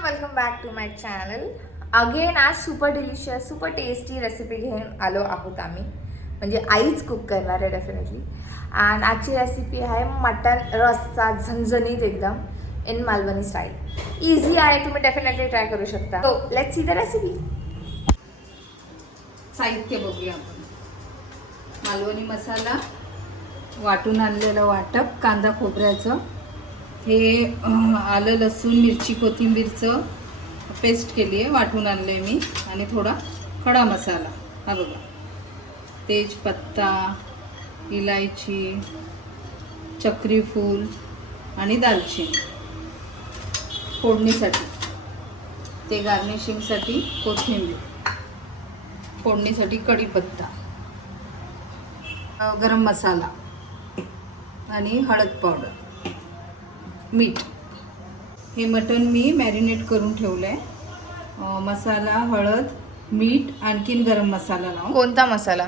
Everyone, welcome back to my channel. Again आज super delicious super tasty recipe घेऊन आलो आहोत आम्ही. म्हणजे आईच कुक करणार आहे डेफिनेटली. अँड आजची रेसिपी आहे मटन रस्सा, झणझणीत एकदम इन मालवणी स्टाईल. इझी आहे, तुम्ही डेफिनेटली ट्राय करू शकता. So let's see the recipe. साहित्य बघूया आपण. मालवणी मसाला, वाटून आणलेलं वाटप, कांदा खोबऱ्याचं, हे आलं लसूण मिरची कोथिंबीरचं पेस्ट केली आहे, वाटून आणले मी. आणि थोडा खडा मसाला, हा बघा, तेजपत्ता, इलायची, चक्रीफूल आणि दालचिनी फोडणीसाठी, ते गार्निशिंगसाठी कोथिंबीर, फोडणीसाठी कढीपत्ता, गरम मसाला आणि हळद पावडर, मीठ. हे मटण मी मॅरिनेट करून ठेवलं आहे. मसाला, हळद, मीठ, आणखीन गरम मसाला लावून. कोणता मसाला?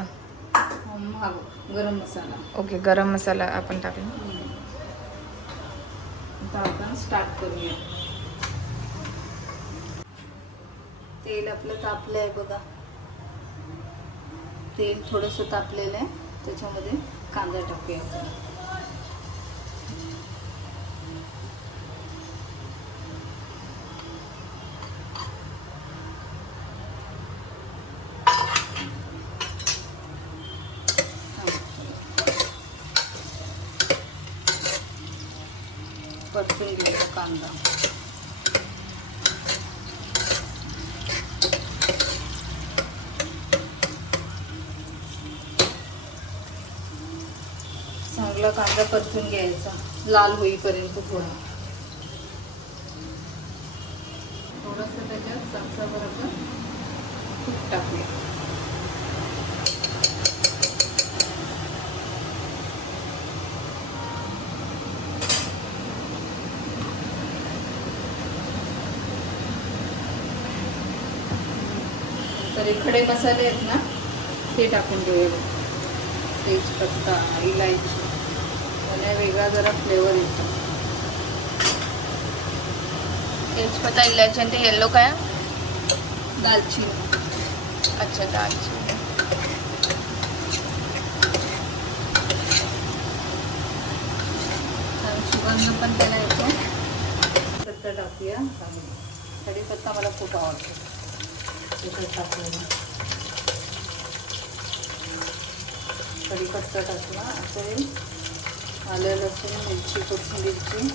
हा गरम मसाला. ओके, गरम मसाला आपण टाकला. आता आपण स्टार्ट करूया. तेल आपलं तापलं आहे बघा. तेल थोडंसं तापलेलं आहे, त्याच्यामध्ये कांदा टाकूया आपण. परतून घेऊया कांदा. चांगला कांदा परतून घ्यायचा, लाल होईपर्यंत. थोडंसं त्याच्यात चमचाभर आपण तूप टाकूया. तर खडे मसाले आहेत ना, ते टाकून घेऊया. तेजपत्ता, इलायची, त्याने वेगळा जरा फ्लेवर येतो. तेजपत्ता, इलायची आणि ते येल्लो काय? दालचिनी. अच्छा, दालचिनी. सुगंध पण त्याला येतो. कढीपत्ता टाकूया. कढीपत्ता मला खूप आवडतो. कढीपत्ता टाकला. आता आलं लसूण मिरची कोथिंबीरची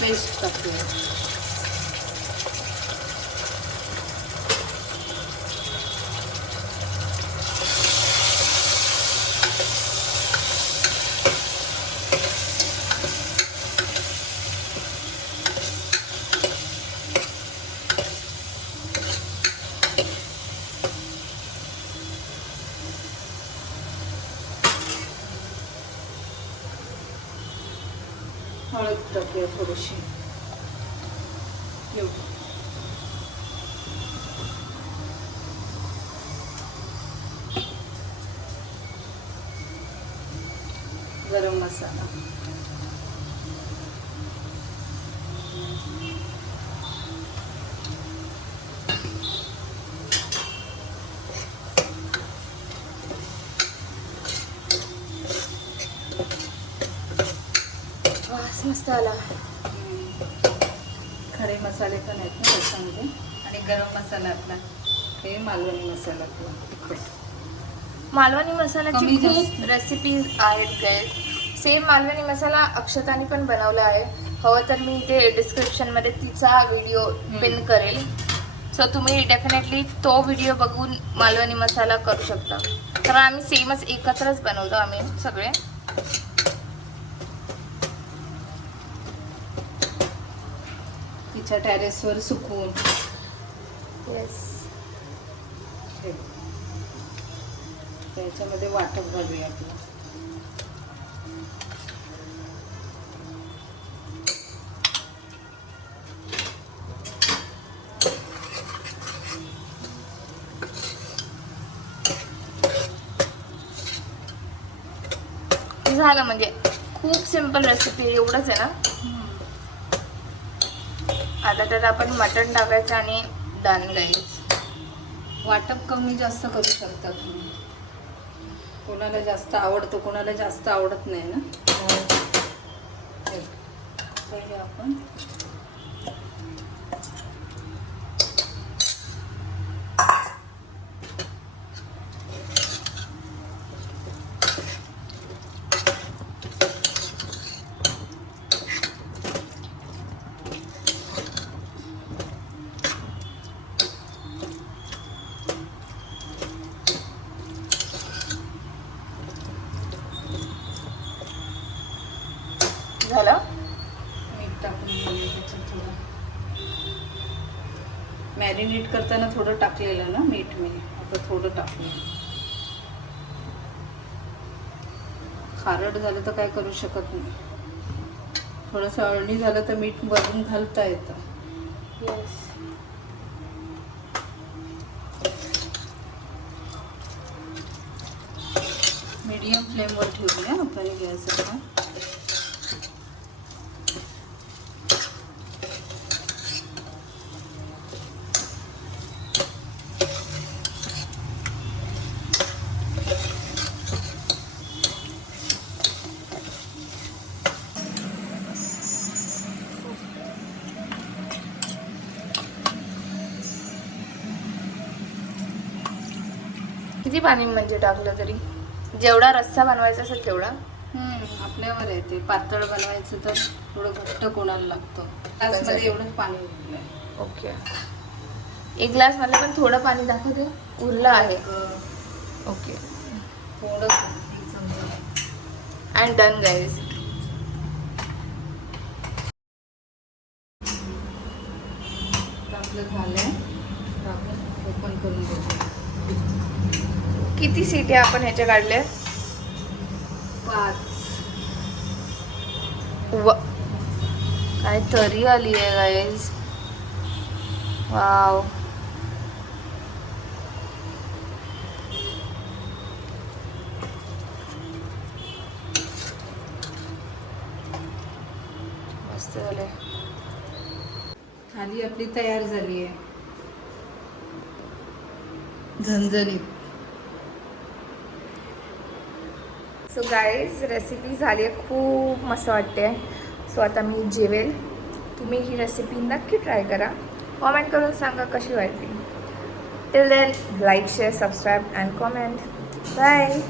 पेस्ट टाकूया. हळद टाकूया थोडीशी. गरम मसाला, वास मस्त आला. खडे मसाले पण आहेत ना त्याच्यामध्ये. आणि गरम मसाला आपला, हे मालवणी मसाला आपला तिखट. मालवणी मसाल्याची कमी खूप रेसिपीज आहेत काय. सेम मालवणी मसाला अक्षताने पण बनवला आहे. हवं तर मी इथे डिस्क्रिप्शनमध्ये तिचा व्हिडिओ पिन करेल. सो तुम्ही डेफिनेटली तो व्हिडिओ बघून मालवणी मसाला करू शकता. कारण आम्ही सेमच एकत्रच बनवतो आम्ही सगळे. तिच्या टेरेसवर सुकवून. येस. त्याच्यामध्ये वाटप घालूया आपलं. झालं म्हणजे खूप सिंपल रेसिपी, एवढंच आहे ना. आता त्यात आपण मटण टाकायचं आणि डन गाईस. वाटप कमी जास्त करू शकता तुम्ही. कोणाला जास्त आवडतं, कोणाला जास्त आवडत नाही ना. पहिले आपण झालं. मीठ टाकून घेऊया त्याच्यात थोडं. मॅरिनेट करताना थोडं टाकलेलं ना मीठ मी, आता थोडं टाकलं. खारट झालं तर काय करू शकत नाही. थोडंसं अळणी झालं तर मीठ वरून घालता येतं. येस. मीडियम फ्लेमवर ठेवूया आपण गॅसला. किती पाणी म्हणजे टाकलं तरी? जेवढा रस्सा बनवायचा असेल तेवढा. आपल्यावर आहे ते. पातळ बनवायचं तर थोडं घट्ट कोणाला लागतं. ग्लासमध्ये एवढंच पाणी उरलंय. ओके. एक ग्लास मला पण थोडं पाणी दाखवते. उरलं आहे. ओके. थोडं अँड डन गाईज. आपलं झालंय. आपण ओपन करून बघू. किती सीट्या आपण ह्याच्या काढल्या? 5. काय तरी आली आहे गाईज. वाव. मस्त झाले. थाली आपली तयार झाली आहे. झणझणीत. सो गाईज रेसिपी झाली आहे. खूप मस्त वाटते. सो आता मी जेवेल. तुम्ही ही रेसिपी नक्की ट्राय करा. कॉमेंट करून सांगा कशी वाटली. Till then like share subscribe and comment. Bye.